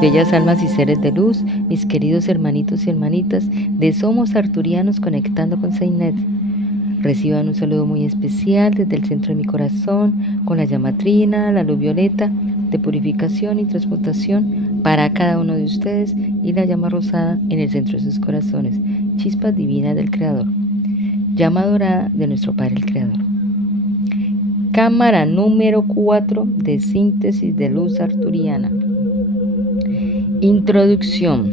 bellas almas y seres de luz, mis queridos hermanitos y hermanitas de Somos Arturianos conectando con Seinet. Reciban un saludo muy especial desde el centro de mi corazón, con la llama trina, la luz violeta de purificación y transmutación para cada uno de ustedes y la llama rosada en el centro de sus corazones, chispas divinas del Creador, llama dorada de nuestro Padre el Creador. Cámara número 4 de síntesis de luz arturiana. Introducción.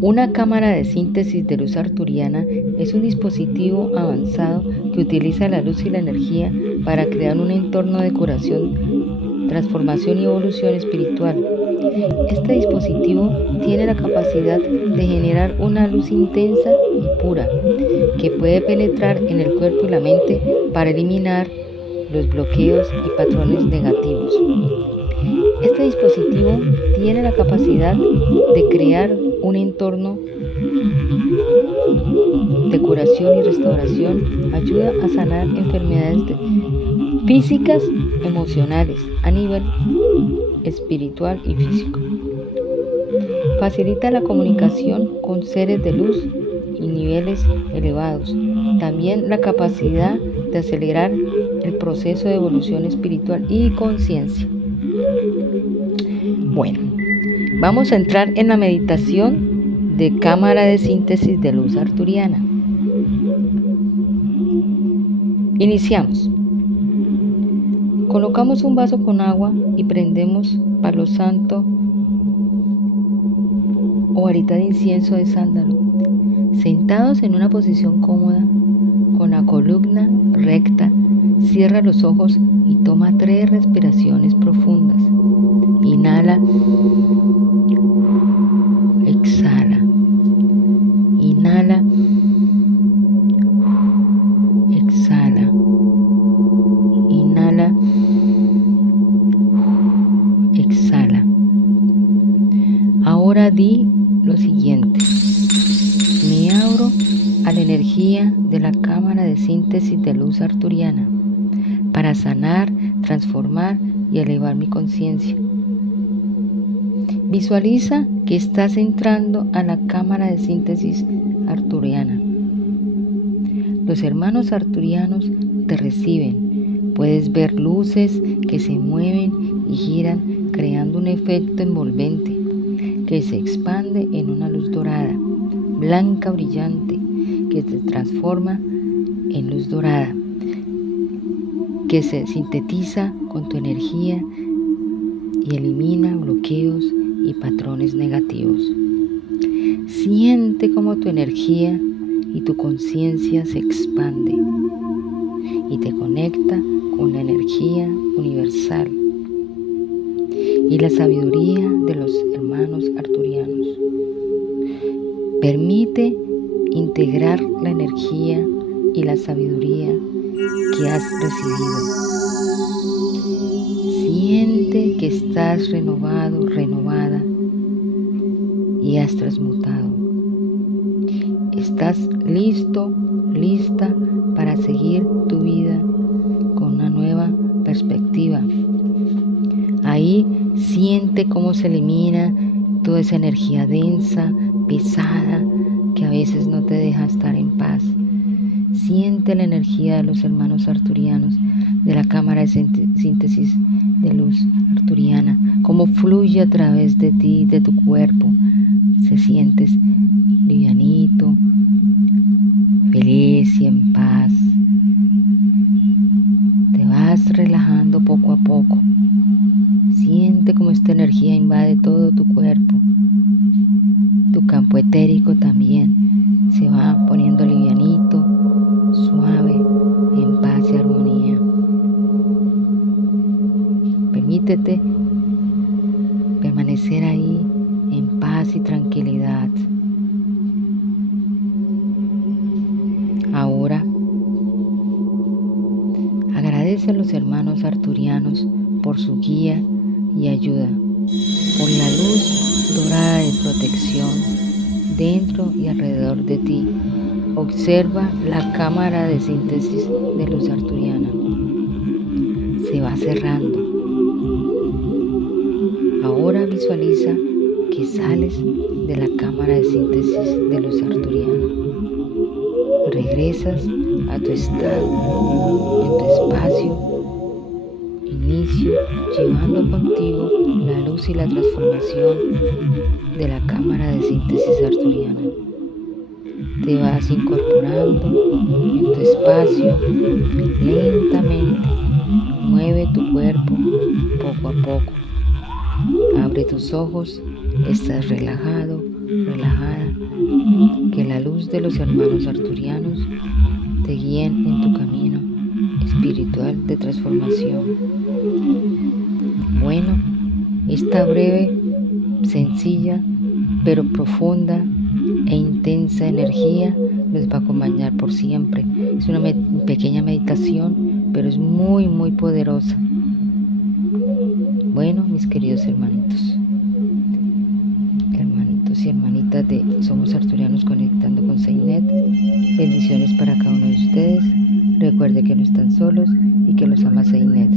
Una cámara de síntesis de luz arturiana es un dispositivo avanzado que utiliza la luz y la energía para crear un entorno de curación, transformación y evolución espiritual. Este dispositivo tiene la capacidad de generar una luz intensa y pura que puede penetrar en el cuerpo y la mente para eliminar los bloqueos y patrones negativos. Este dispositivo tiene la capacidad de crear un entorno de curación y restauración, ayuda a sanar enfermedades físicas, emocionales, a nivel espiritual y físico. Facilita la comunicación con seres de luz y niveles elevados. También la capacidad de acelerar el proceso de evolución espiritual y conciencia. Bueno, vamos a entrar en la meditación de cámara de síntesis de luz arturiana. Iniciamos. Colocamos un vaso con agua y prendemos palo santo o varita de incienso de sándalo. Sentados en una posición cómoda, con la columna recta, cierra los ojos y toma 3 respiraciones profundas. Inhala, exhala, inhala, exhala, inhala, exhala. Ahora di lo siguiente: me abro a la energía de la cámara de síntesis de luz arturiana para sanar, transformar y elevar mi conciencia. Visualiza que estás entrando a la cámara de síntesis arturiana. Los hermanos arturianos te reciben. Puedes ver luces que se mueven y giran, creando un efecto envolvente que se expande en una luz dorada, blanca, brillante, que se transforma en luz dorada, que se sintetiza con tu energía y elimina bloqueos y patrones negativos. Siente cómo tu energía y tu conciencia se expande y te conecta con la energía universal y la sabiduría de los hermanos arturianos. Permite integrar la energía y la sabiduría que has recibido. Siente que estás renovado, renovada y has transmutado. Estás listo, lista para seguir tu vida con una nueva perspectiva. Ahí siente cómo se elimina toda esa energía densa, pesada, que a veces no te deja estar en paz. Siente la energía de los hermanos arturianos, de la cámara de síntesis de luz arturiana, cómo fluye a través de ti, de tu cuerpo. Se sientes livianito, feliz y en paz. Te vas relajando poco a poco. Siente cómo esta energía invade todo tu cuerpo. Tu campo etérico también se va poniendo livianito, suave, en paz y armonía. Permítete permanecer ahí en paz y tranquilidad. Ahora, agradece a los hermanos arturianos por su guía y ayuda, por la luz dorada de protección dentro y alrededor de ti. Observa la cámara de síntesis de luz arturiana. Se va cerrando. Ahora visualiza que sales de la cámara de síntesis de luz arturiana. Regresas a tu estado, en tu espacio, inicio, llevando contigo la luz y la transformación de la cámara de síntesis arturiana. Te vas incorporando en tu espacio lentamente. Mueve tu cuerpo poco a poco. Abre tus ojos. Estás relajado, relajada. Que la luz de los hermanos arturianos te guíen en tu camino espiritual de transformación. Bueno, esta breve, sencilla, pero profunda e intensa energía les va a acompañar por siempre. Es una pequeña meditación, pero es muy, muy poderosa. Bueno, mis queridos hermanitos y hermanitas de Somos Arturianos Conectando con Seinet, bendiciones para cada uno de ustedes. Recuerde que no están solos y que los ama Seinet.